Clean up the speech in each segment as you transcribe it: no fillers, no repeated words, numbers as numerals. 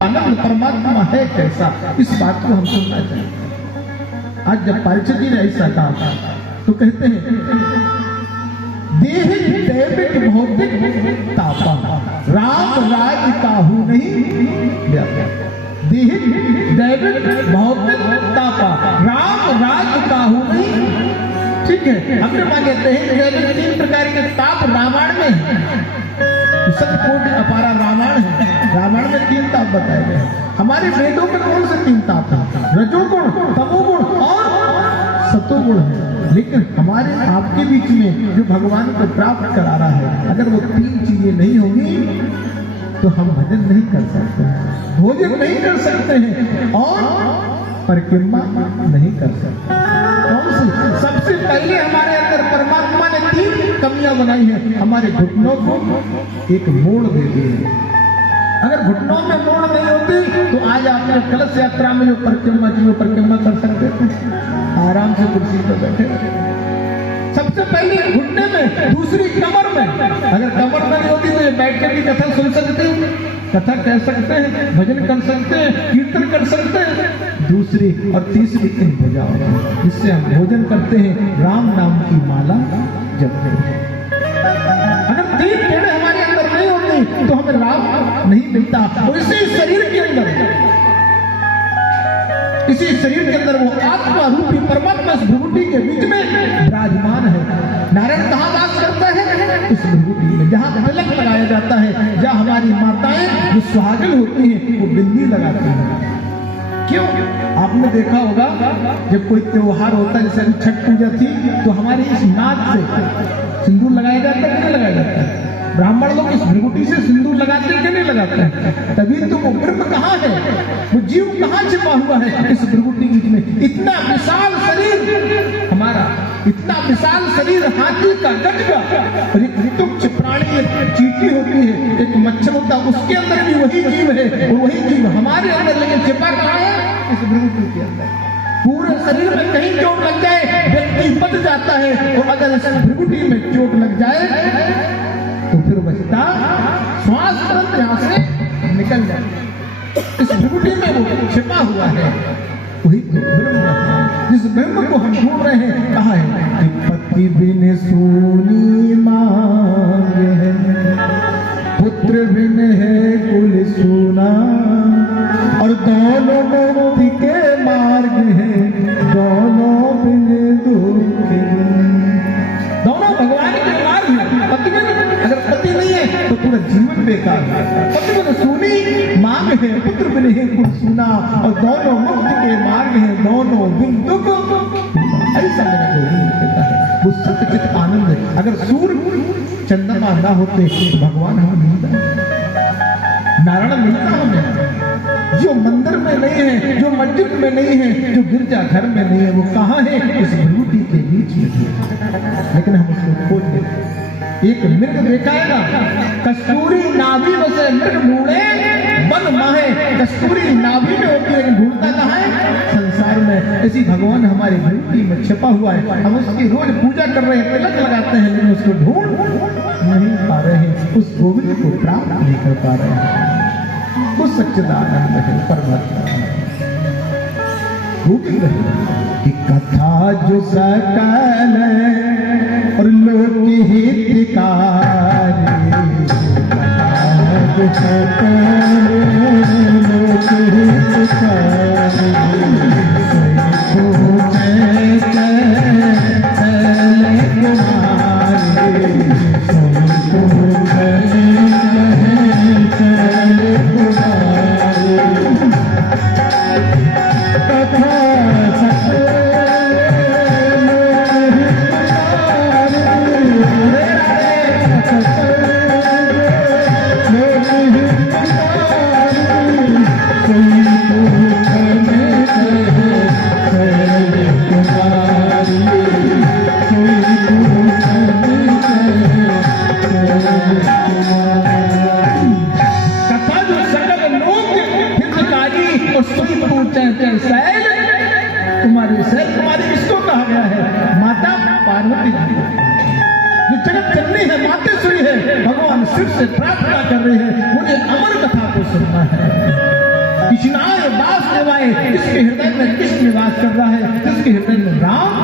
आनंद परमात्मा है कैसा, इस बात को हम सुनना चाहते। आज जब पारिषद जी ने ऐसा कहा तो कहते हैं देह दैविक भौतिक तापा राम राज काहू नहीं व्यापा। देह दैविक भौतिक तापा राम राज काहू नहीं। ठीक है, हमने मान लेते हैं कि 3 प्रकार के ताप रामायण में है। सतकोटि अपारा रामायण है, रामायण में 3 ताप बताए गए। हमारे वेदों में कौन से 3 ताप है? रजोगुण, तमोगुण और सतोगुण है। लेकिन हमारे आपके बीच में जो भगवान को प्राप्त करा रहा है, अगर वो 3 चीजें नहीं होंगी तो हम भजन नहीं कर सकते, भोजन नहीं कर सकते हैं और परिक्रमा नहीं कर सकते। कौन सी? सबसे पहले हमारे अंदर परमात्मा ने 3 कमियां बनाई है। हमारे घुटनों को एक मोड़ दे दिए। अगर घुटनों में मोड़ नहीं होती तो आज आपने कलश यात्रा में जो परिक्रमा कर सकते थे, आराम से कुर्सी पर बैठे। सबसे पहले घुटने में, दूसरी कमर में। अगर कमर में नहीं होती तो ये बैठ कर की कथा सुन सकते हैं, कथा कह सकते हैं, भजन कर सकते हैं, कीर्तन कर सकते हैं। दूसरी और तीसरी इन भुजाओं, जिससे हम भोजन करते हैं, राम नाम की माला जपते हैं। अगर 3 पेड़ हमारे अंदर नहीं होती तो हमें राम नहीं मिलता। और इसी शरीर के अंदर वो आत्मा रूपी परमात्मा इस भ्रुकुटी के बीच में विराजमान है। नारायण कहाँ वास करता है? इस भ्रुकुटी में, जहाँ तिलक लगाया जाता है, जहाँ हमारी माताएं जो सुहागिन होती हैं वो बिंदी लगाती हैं। क्यों? आपने देखा होगा जब कोई त्योहार होता है, जैसे छठ पूजा थी, तो हमारी इस नाक से सिंदूर लगाया जाता है कि नहीं लगाया जाता है? ब्राह्मण लोग इस भ्रुकुटी से सिंदूर लगाते हैं कि नहीं लगाते हैं? तभी तो वो ब्रह्म कहाँ है, वो जीव कहाँ छिपा हुआ है? इस भ्रुकुटी बीच में। इतना विशाल शरीर हमारा, इतना विशाल शरीर, हाथी का, गज का, और एक तुच्छ प्राणी, एक चींटी होती है, एक मच्छर होता है, उसके अंदर भी वही जीव है और वही जीव हमारे अंदर, लेकिन छिपा कहाँ है? इस भ्रुकुटी के अंदर। पूरे शरीर में कहीं चोट लग जाए व्यक्ति बच जाता है, और अगर इस भ्रुकुटी में चोट लग जाए तो फिर बचता श्वास तुरंत यहाँ से निकल जाए। इस भ्रुकुटी में वो छिपा हुआ है, वही तो ब्रह्म है। जिस ब्रह्म को हम ढूंढ रहे हैं, कहाँ है? पति बिन सूनी मांग है, पुत्र बिन है कुल सूना, और दोनों मुक्ति के मार्ग हैं, दोनों बिन दुख बिन। दोनों भगवान के मार्ग हैं। पति बिन, अगर पति नहीं है तो पूरा जीवन बेकार है। पति बिन सूनी मांग है, पुत्र बिन है कुल सूना, और दोनों मुक्ति के मार्ग हैं, दोनों बिन दुख। ऐसा मेरा गोविंद कहता है, वो सतचित आनंद है। अगर सूर्य चंद्रमा ना होते तो भगवान हमें मिलता, नारायण मिलता हमें। जो मंदिर में नहीं है, जो मस्जिद में नहीं है, जो गिरजा घर में नहीं है, वो कहाँ है? इस भ्रुकुटी के बीच में है। लेकिन हम उसको खोज लेते। एक मृग देखा है ना, कस्तूरी नाभि में से मृग ढूंढे वन माहे। कस्तूरी नाभि में होती है, लेकिन ढूंढता कहाँ है? संसार में। ऐसी भगवान हमारी भ्रुकुटी में छिपा हुआ है। हम उसकी रोज पूजा कर रहे हैं, तिलक लगाते हैं, लेकिन उसको ढूंढ नहीं पा रहे हैं, उस गोविंद को प्राप्त नहीं कर पा रहे हैं। वो सच्चिदानंद है, परमात्मा गोविंद है। कि कथा जो सकल और लोक हितकारी, कथा जो सकल लोक हितकारी, कुमारी किसको कहा गया है? माता पार्वती जी। जो जगत जननी है, मातेश्वरी है, भगवान शिव से प्रार्थना कर रहे हैं, मुझे अमर कथा को सुनना है। कृष्णाय वासुदेवाय, जिसके हृदय में कृष्ण निवास कर रहा है, जिसके हृदय में राम,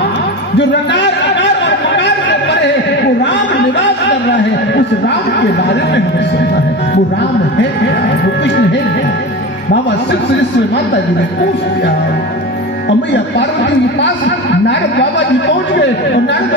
जो रकार अकार और मकार से परे है, वो राम निवास कर रहा है। उस राम के बारे में हमें सुनना है। वो राम है वो कृष्ण है। बाबा शिव से माता जी ने पूछ दिया, अमैया पार्वती के पास नारद बाबा जी पहुंच गए और नारद